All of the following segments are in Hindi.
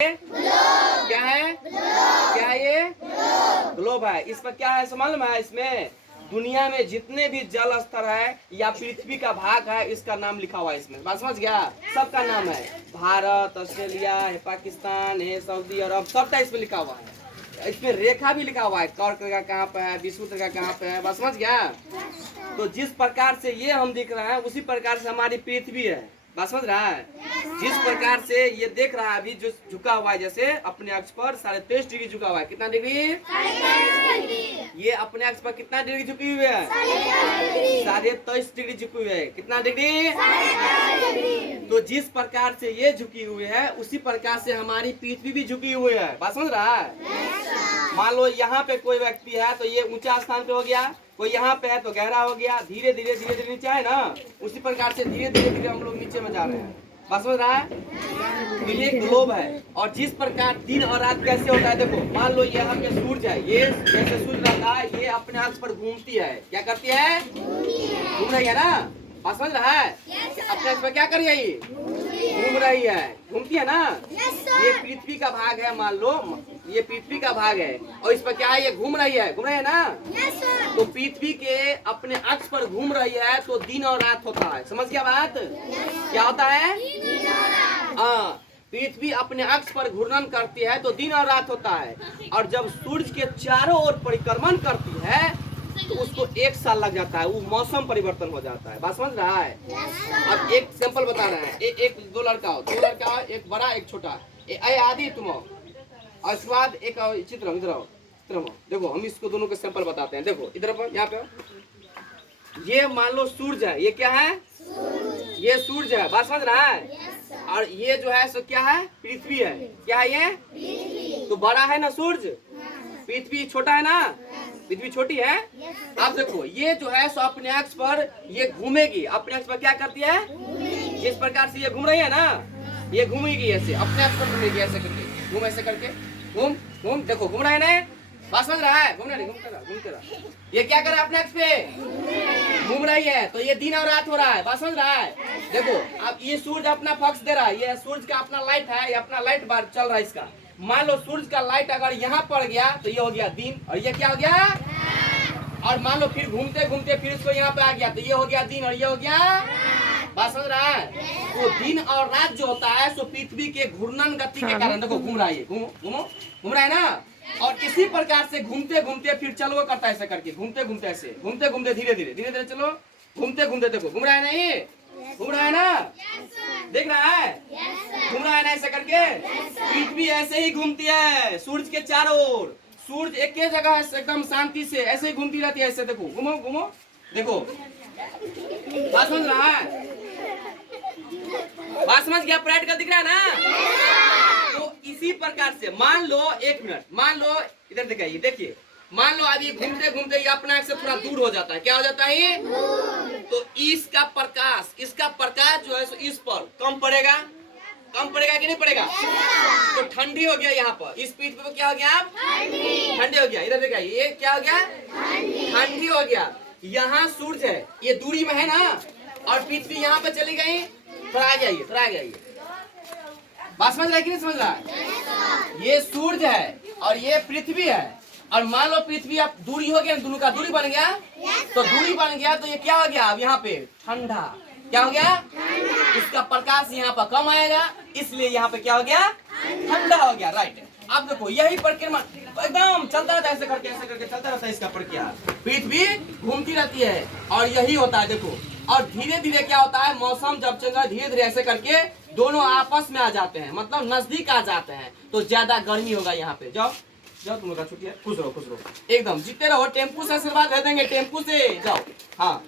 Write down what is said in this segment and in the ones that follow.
क्या है? क्या है ये? ग्लोब है। इस पर क्या है मालूम है? इसमें दुनिया में जितने भी जल स्तर है या पृथ्वी का भाग है, इसका नाम लिखा हुआ है इसमें। बात समझ गया? सबका नाम है। भारत, ऑस्ट्रेलिया है, पाकिस्तान है, सऊदी अरब, सबका इसमें लिखा हुआ है। इसमें रेखा भी लिखा हुआ है, कर्क रेखा कहाँ पे है, विषुवत रेखा कहाँ पे है। बात समझ गया? तो जिस प्रकार से ये हम दिख रहे हैं, उसी प्रकार से हमारी पृथ्वी है। बात समझ रहा है? जिस प्रकार से ये देख रहा है अभी, जो झुका हुआ है, जैसे अपने अक्ष पर 23.5 डिग्री झुका हुआ है। कितना डिग्री? ये अपने अक्ष पर कितना डिग्री झुकी हुई है? 23.5 डिग्री झुकी हुई है। कितना डिग्री? तो जिस प्रकार से ये झुकी हुई है, उसी प्रकार से हमारी पृथ्वी भी झुकी हुई है। बात समझ रहा है? मान लो यहाँ पे कोई व्यक्ति है तो ये ऊंचा स्थान पे हो गया, कोई यहाँ पे है तो गहरा हो गया। धीरे धीरे धीरे धीरे नीचे है ना, उसी प्रकार से धीरे धीरे धीरे हम लोग नीचे में जा रहे हैं। बात समझ रहा है? तो ये ग्लोब है। और जिस प्रकार दिन और रात कैसे होता है, देखो मान लो यहाँ पे सूर्य है, ये जैसे सूर्य रहता है, ये अपने अक्ष पर घूमती है। क्या करती है? घूम रही है ना। बात समझ रहा है? अपने अक्ष पर क्या कर रही है? ये घूम रही है, घूमती है ना। ये पृथ्वी का भाग है, मान लो ये पृथ्वी का भाग है, और इस पर क्या है? ये घूम रही है ना। तो पृथ्वी के अपने अक्ष पर घूम रही है तो दिन और रात होता है। समझ गया बात? क्या होता है? हाँ, पृथ्वी अपने अक्ष पर घूर्णन करती है तो दिन और रात होता है। और जब सूर्य के चारों ओर परिक्रमण करती है तो उसको 1 साल लग जाता है, वो मौसम परिवर्तन हो जाता है। बात समझ रहा है? अब एक सैंपल बता रहे हैं। एक दो लड़का हो, एक बड़ा एक छोटा, आदि तुम हो, और उसके बाद एक चित्र, इधर आओ, देखो हम इसको दोनों के सैंपल बताते हैं। देखो इधर पर, यहाँ पे ये मान लो सूरज है। ये क्या है? ये सूरज है। बात समझ रहा है? और ये जो है सो क्या है? पृथ्वी है। क्या है ये? तो बड़ा है ना सूरज, पृथ्वी छोटा है ना। पृथ्वी छोटी है। अब देखो ये जो है सो अपने अक्ष पर ये घूमेगी। अपने अक्ष पर क्या करती है? जिस प्रकार से ये घूम रही है ना, ये घूमेगी ऐसे, अपने अक्ष पर घूमेगी ऐसे करके, घूम ऐसे करके, घूम देखो घूम रहा है ना। बात समझ रहा है? घूमते रहा। ये क्या कर रहा है? अपने अक्ष पे घूम रही है, तो ये दिन और रात हो रहा है। बात समझ रहा है? देखो अब ये सूर्य अपना पक्ष दे रहा है, ये सूर्य का अपना लाइट है, ये अपना लाइट बार चल रहा है इसका। मान लो सूर्य का लाइट अगर यहाँ पड़ गया तो ये हो गया दिन, और ये क्या हो गया? और मान लो फिर घूमते घूमते फिर इसको यहाँ पे आ गया तो ये हो गया दिन, और ये हो गया। बात समझ रहा है? तो दिन और रात जो होता है सो पृथ्वी के घूर्णन गति के कारण देखो घूम रहा है, घूम रहा है ना। और इसी प्रकार से घूमते घूमते फिर चलो करता है ऐसे करके, घूमते घूमते ऐसे, घूमते घूमते धीरे धीरे चलो, घूमते घूमते देखो घूम रहा है ना, ये घूम रहा है ना। देख रहा है? घूम रहा है ना ऐसे करके। पृथ्वी ऐसे ही घूमती है सूरज के चारों ओर। सूरज एक ही जगह एकदम शांति से ऐसे ही घूमती रहती है। ऐसे देखो, घूमो देखो। बात समझ रहा है? बात समझ गया? प्रैक्टिकल दिख रहा है ना। तो इसी प्रकार से मान लो, एक मिनट, मान लो इधर दिखाइए, देखिए मान लो अभी घूमते घूमते ये अपना से थोड़ा दूर हो जाता है। क्या हो जाता है? तो इसका प्रकाश जो है सो इस पर कम पड़ेगा कि नहीं पड़ेगा? तो ठंडी हो गया यहाँ पर, इस पृथ्वी पर क्या हो गया? ठंडी हो गया। इधर दिखाइए, ये क्या हो गया? ठंडी हो गया। यहाँ सूरज है, ये दूरी में है ना, और पृथ्वी यहाँ पे चली गई। थोड़ा आ जाइए। बात समझ रहा है कि नहीं समझ रहा है? ये सूरज है और ये पृथ्वी है, और मान लो पृथ्वी अब दूरी हो गया, दोनों का दूरी बन गया। तो दूरी बन गया तो ये क्या हो गया? अब यहाँ पे ठंडा। क्या हो गया? इसका प्रकाश यहाँ पर कम आएगा, इसलिए यहाँ पे क्या हो गया? ठंडा हो गया। राइट। अब देखो यही प्रक्रिया एकदम चलता रहता है, ऐसे करके चलता रहता है इसका प्रक्रिया। पृथ्वी घूमती रहती है और यही होता है। देखो और धीरे धीरे क्या होता है? मौसम जब चल रहा है धीरे धीरे ऐसे करके दोनों आपस में आ जाते हैं, मतलब नजदीक आ जाते हैं, तो ज्यादा गर्मी होगा यहाँ पे। जाओ तुम लोग का छुट्टी है, खुश रहो एकदम, जीते रहो। टेम्पू से आशीर्वाद दे देंगे, टेम्पू से जाओ। हाँ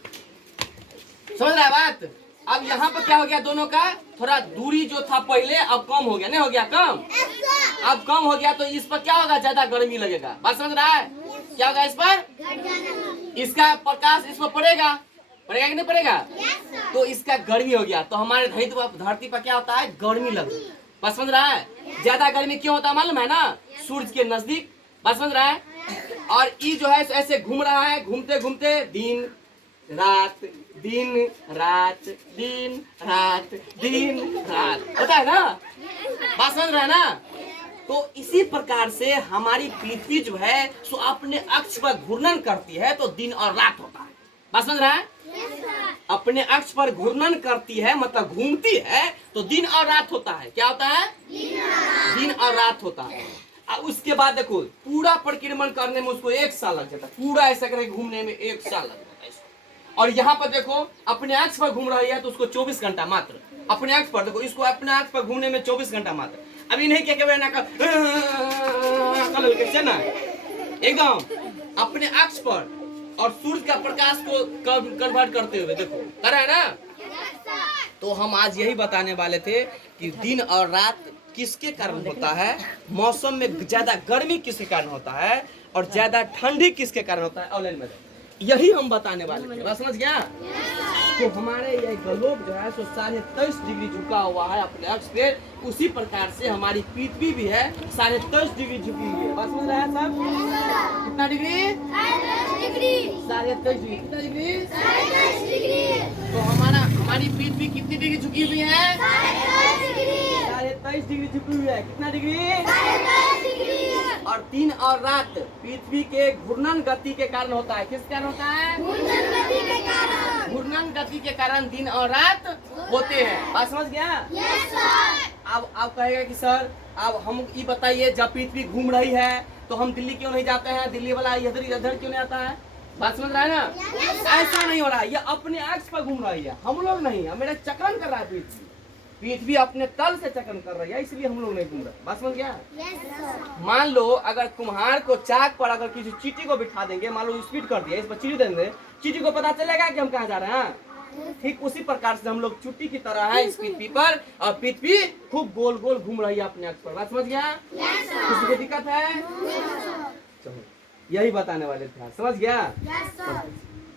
समझ रहा है बात? अब यहाँ पर क्या हो गया? दोनों का थोड़ा दूरी जो था पहले अब कम हो गया, नहीं हो गया कम? अब कम हो गया तो इस पर क्या होगा? ज्यादा गर्मी लगेगा। बात समझ रहा है? क्या होगा इस पर? इसका प्रकाश इस पर पड़ेगा कि नहीं पड़ेगा? तो इसका गर्मी हो गया, तो हमारे धरती पर क्या होता है? गर्मी लगती है। बात समझ रहा है? ज्यादा गर्मी क्यों होता है मालूम है ना? सूरज के नजदीक। बात समझ रहा है? और ये जो है ऐसे घूम रहा है, घूमते घूमते दिन रात होता है ना। बात समझ रहा है ना? तो इसी प्रकार से हमारी पृथ्वी जो है सो अपने अक्ष पर घूर्णन करती है तो दिन और रात होता है। बात समझ रहा है? अपने अक्ष पर घूर्णन करती है मतलब घूमती है तो दिन और रात होता है। क्या होता है? दिन और रात होता है। और उसके बाद देखो पूरा परिक्रमण करने में उसको 1 साल लग जाता है। पूरा ऐसा करके घूमने में 1 साल लग जाता है इसको। और यहाँ पर देखो अपने अक्ष पर घूम रही है तो उसको 24 घंटा मात्र। अपने अक्ष पर देखो, इसको अपने अक्ष पर घूमने में 24 घंटा मात्र। अभी नहीं क्या ना ना एकदम अपने अक्ष पर और सूर्य का प्रकाश को कन्वर्ट करते हुए देखो कर रहा है ना। तो हम आज यही बताने वाले थे कि दिन और रात किसके कारण होता है, मौसम में ज्यादा गर्मी किसके कारण होता है और ज्यादा ठंडी किसके कारण होता है। ऑनलाइन में यही हम बताने वाले थे। बात समझ गया? तो हमारे ये ग्लोब जो है सो 23.5 डिग्री झुका हुआ है अपने अक्ष पे। उसी प्रकार से हमारी पृथ्वी भी है 23.5 डिग्री झुकी हुई है। बात समझ रहा है सब? कितना डिग्री? 23.5 डिग्री। कितना डिग्री? तो हमारी पृथ्वी कितनी डिग्री झुकी हुई है? 23.5 डिग्री झुकी हुई है। कितना डिग्री? और दिन और रात पृथ्वी के घूर्णन गति के कारण होता है। किस कारण होता है? घूर्णन गति के कारण दिन और रात होते हैं। बात समझ गया? अब आप कहेगा कि सर अब हम ये बताइए जब पृथ्वी घूम रही है तो हम दिल्ली क्यों नहीं जाते हैं, दिल्ली वाला इधर क्यों नहीं आता है? बात समझ रहा है ना? ऐसा नहीं हो रहा है, ये अपने अक्ष पर घूम रही है, हम लोग नहीं है। मेरा चक्रण कर रहा है पृथ्वी अपने तल से चक्रण कर रही है, इसलिए हम लोग नहीं घूम रहे। बात समझ गया? मान लो अगर कुम्हार को चाक पर अगर किसी चींटी को बिठा देंगे, मान लो स्पीड कर दिया, इस पर चींटी देंगे, चींटी को पता चलेगा कि हम कहाँ जा रहे हैं? ठीक उसी प्रकार से हम लोग चुट्टी की तरह है इस पृथ्वी पर और पृथ्वी खूब गोल गोल घूम रही है अपने अक्ष पर। बात समझ गया? किसी को दिक्कत है? चलो यही बताने वाले थे। समझ गया?